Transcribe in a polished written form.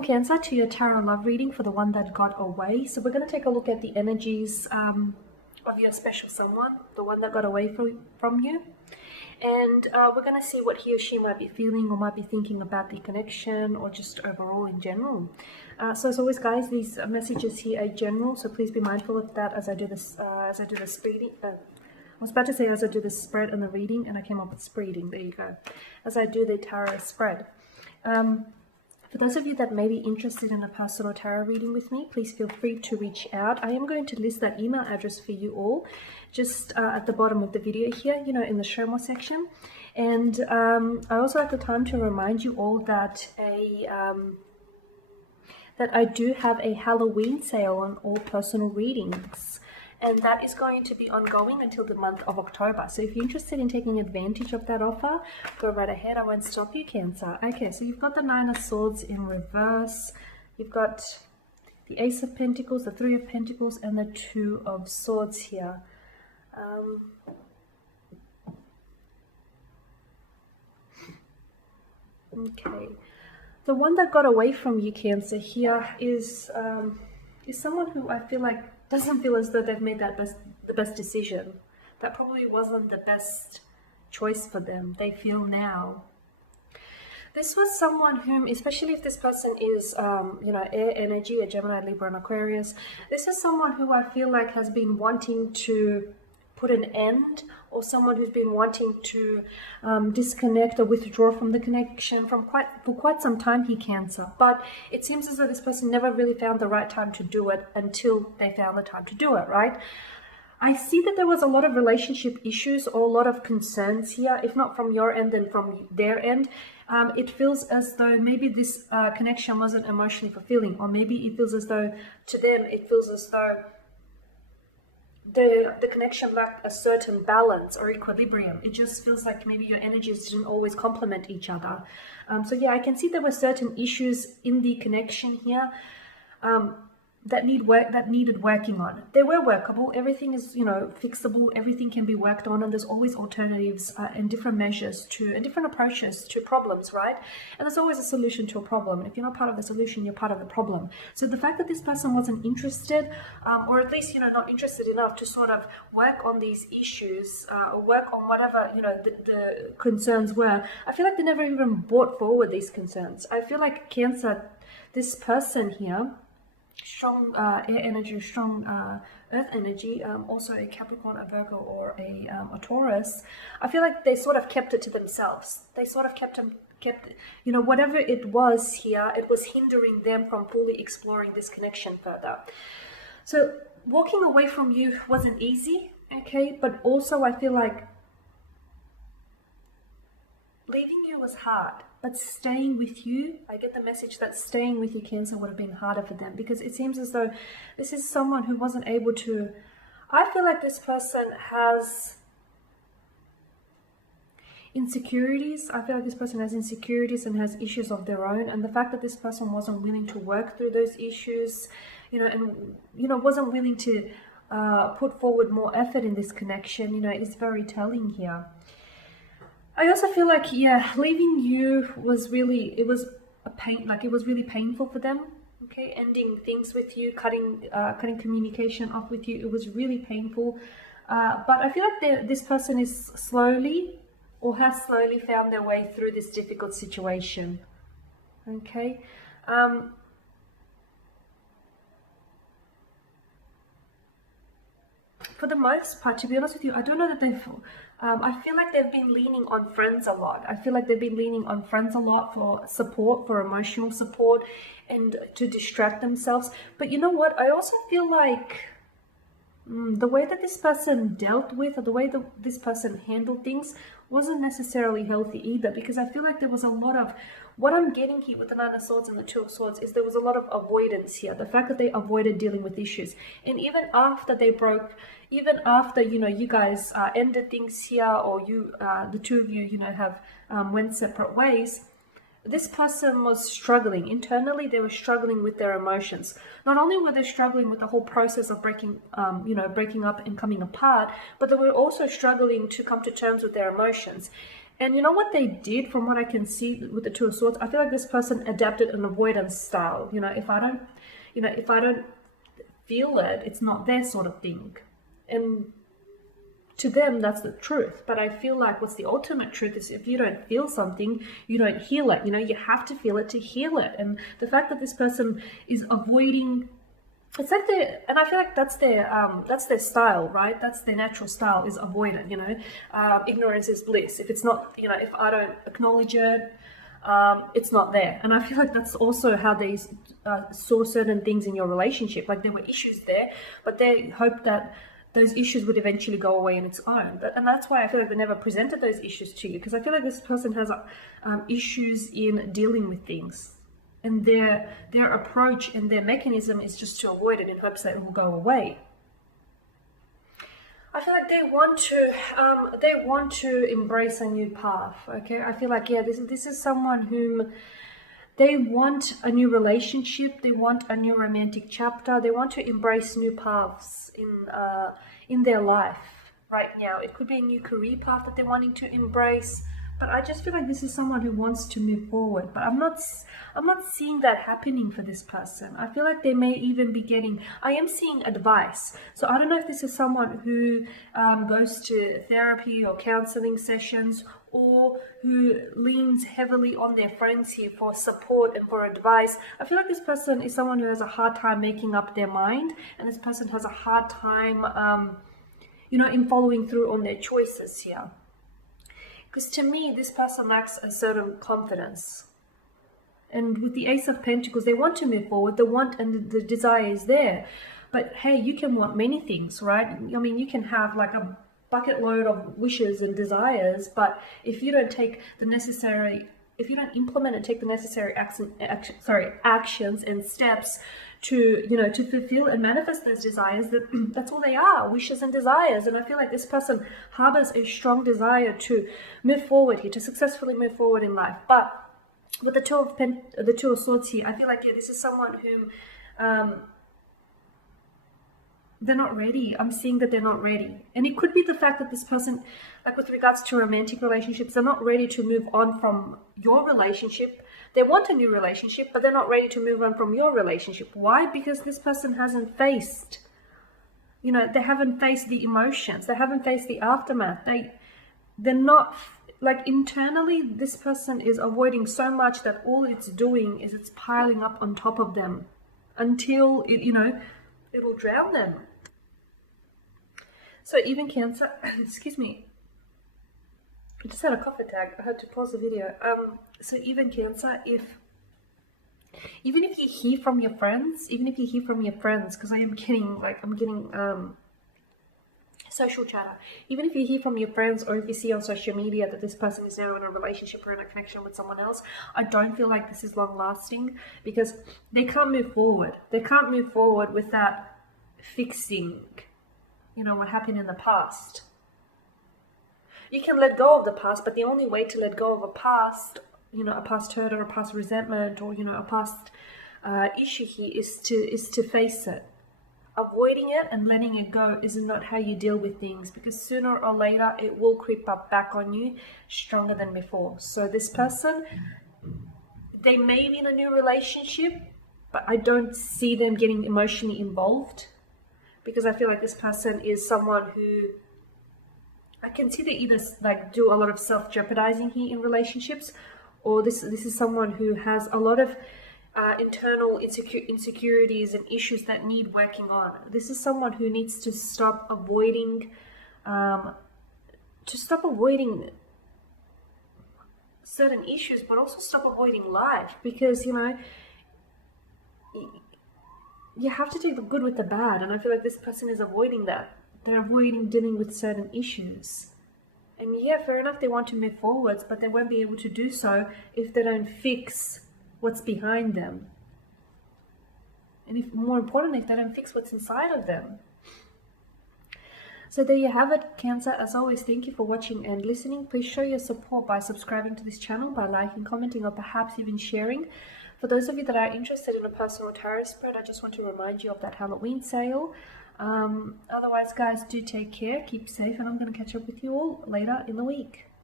welcome Cancer to your tarot love reading for the one that got away. So we're going to take a look at the energies of your special someone, the one that got away from you. And we're going to see what he or she might be feeling or might be thinking about the connection or just overall in general. So as always, guys, these messages here are general, so please be mindful of that as I do this reading. I was about to say as I do the spread and the reading, and I came up with spreading. There you go. As I do the tarot spread. For those of you that may be interested in a personal tarot reading with me, please feel free to reach out. I am going to list that email address for you all just at the bottom of the video here, you know, in the show more section. And I also have the time to remind you all that that I do have a Halloween sale on all personal readings. And that is going to be ongoing until the month of October. So if you're interested in taking advantage of that offer, go right ahead. I won't stop you, Cancer. Okay, so you've got the Nine of Swords in reverse. You've got the Ace of Pentacles, the Three of Pentacles, and the Two of Swords here. Okay. The one that got away from you, Cancer, here is someone who I feel like doesn't feel as though they've made the best decision. That probably wasn't the best choice for them, they feel now. This was someone whom, especially if this person is, you know, air energy, a Gemini, Libra, and Aquarius, this is someone who I feel like has been wanting to put an end, or someone who's been wanting to disconnect or withdraw from the connection for quite some time here, Cancer. But it seems as though this person never really found the right time to do it until they found the time to do it, right? I see that there was a lot of relationship issues or a lot of concerns here, if not from your end, then from their end. It feels as though maybe this connection wasn't emotionally fulfilling, or maybe it feels as though to them, it feels as though the connection lacked a certain balance or equilibrium. It just feels like maybe your energies didn't always complement each other. So yeah, I can see there were certain issues in the connection here that needed working on. They were workable. Everything is, you know, fixable. Everything can be worked on, and there's always alternatives and different measures and different approaches to problems, right? And there's always a solution to a problem. And if you're not part of the solution, you're part of the problem. So the fact that this person wasn't interested, or at least, you know, not interested enough to sort of work on these issues, or work on whatever, you know, the concerns were, I feel like they never even brought forward these concerns. I feel like Cancer, this person here, strong air energy, strong earth energy, also a Capricorn, a Virgo, or a Taurus, I feel like they sort of kept it to themselves. They sort of kept, you know, whatever it was here, it was hindering them from fully exploring this connection further. So walking away from you wasn't easy, okay, but also I feel like leaving you was hard, but staying with you, I get the message that staying with you, Cancer, would have been harder for them, because it seems as though this is someone who wasn't able to, I feel like this person has insecurities. I feel like this person has insecurities and has issues of their own, and the fact that this person wasn't willing to work through those issues, you know, and, you know, wasn't willing to put forward more effort in this connection, you know, is very telling here. I also feel like, yeah, leaving you was really, it was a pain, like it was really painful for them, okay? Ending things with you, cutting communication off with you, it was really painful. But I feel like this person is slowly, or has slowly found their way through this difficult situation, okay? For the most part, to be honest with you, I don't know that they've, I feel like they've been leaning on friends a lot. I feel like they've been leaning on friends a lot for support, for emotional support, and to distract themselves. But you know what? I also feel like the way that this person dealt with, or the way that this person handled things, wasn't necessarily healthy either, because I feel like there was a lot of, what I'm getting here with the Nine of Swords and the Two of Swords is there was a lot of avoidance here. The fact that they avoided dealing with issues. And even after they broke, even after, you know, you guys ended things here, or you, the two of you, you know, have went separate ways, this person was struggling. Internally, they were struggling with their emotions. Not only were they struggling with the whole process of breaking up and coming apart, but they were also struggling to come to terms with their emotions. And you know what they did, from what I can see with the Two of Swords? I feel like this person adapted an avoidance style. If I don't feel it, it's not their sort of thing. And to them, that's the truth. But I feel like what's the ultimate truth is, if you don't feel something, you don't heal it. You have to feel it to heal it. And the fact that this person is avoiding, it's like and I feel like that's their style, right? That's their natural style, is avoidant. Ignorance is bliss. If it's not, if I don't acknowledge it, it's not there. And I feel like that's also how they saw certain things in your relationship. Like, there were issues there, but they hoped that those issues would eventually go away on its own. And that's why I feel like they never presented those issues to you, because I feel like this person has issues in dealing with things. And their approach and their mechanism is just to avoid it in hopes that it will go away. I feel like they want to embrace a new path. Okay, I feel like, yeah, this is someone whom they want a new relationship. They want a new romantic chapter. They want to embrace new paths in their life right now. It could be a new career path that they're wanting to embrace. But I just feel like this is someone who wants to move forward. But I'm not seeing that happening for this person. I feel like they may even be I am seeing advice. So I don't know if this is someone who goes to therapy or counseling sessions, or who leans heavily on their friends here for support and for advice. I feel like this person is someone who has a hard time making up their mind. And this person has a hard time, in following through on their choices here. Because to me, this person lacks a certain confidence. And with the Ace of Pentacles, they want to move forward. The want and the desire is there. But hey, you can want many things, right? I mean, you can have like a bucket load of wishes and desires, but if you don't implement and take the necessary actions and steps to fulfill and manifest those desires, that's all they are, wishes and desires. And I feel like this person harbors a strong desire to move forward here, to successfully move forward in life. But with the Two of Swords here, I feel like, yeah, this is someone whom they're not ready. I'm seeing that they're not ready. And it could be the fact that this person, like with regards to romantic relationships, they're not ready to move on from your relationship. They want a new relationship, but they're not ready to move on from your relationship. Why? Because this person hasn't faced, they haven't faced the emotions. They haven't faced the aftermath. They're not, like, internally, this person is avoiding so much that all it's doing is it's piling up on top of them until it'll drown them. So even Cancer, excuse me, I just had a cough attack. I had to pause the video. So even Cancer, even if you hear from your friends, because I'm getting social chatter. Even if you hear from your friends, or if you see on social media that this person is now in a relationship or in a connection with someone else, I don't feel like this is long lasting, because they can't move forward. They can't move forward without fixing, what happened in the past. You can let go of the past, but the only way to let go of a past hurt or a past resentment, or a past issue here is to face it. Avoiding it and letting it go is not how you deal with things, because sooner or later it will creep up back on you stronger than before. So this person, they may be in a new relationship, but I don't see them getting emotionally involved, because I feel like this person is someone who, I can see they either like do a lot of self-jeopardizing here in relationships, or this is someone who has a lot of internal insecurities and issues that need working on. This is someone who needs to stop avoiding certain issues, but also stop avoiding life, because you have to take the good with the bad. And I feel like this person is avoiding that. They're avoiding dealing with certain issues. And yeah, fair enough, they want to move forwards, but they won't be able to do so if they don't fix what's behind them. And more importantly, if they don't fix what's inside of them. So there you have it, Cancer. As always, thank you for watching and listening. Please show your support by subscribing to this channel, by liking, commenting, or perhaps even sharing. For those of you that are interested in a personal tarot spread, I just want to remind you of that Halloween sale. Otherwise, guys, do take care, keep safe, and I'm going to catch up with you all later in the week.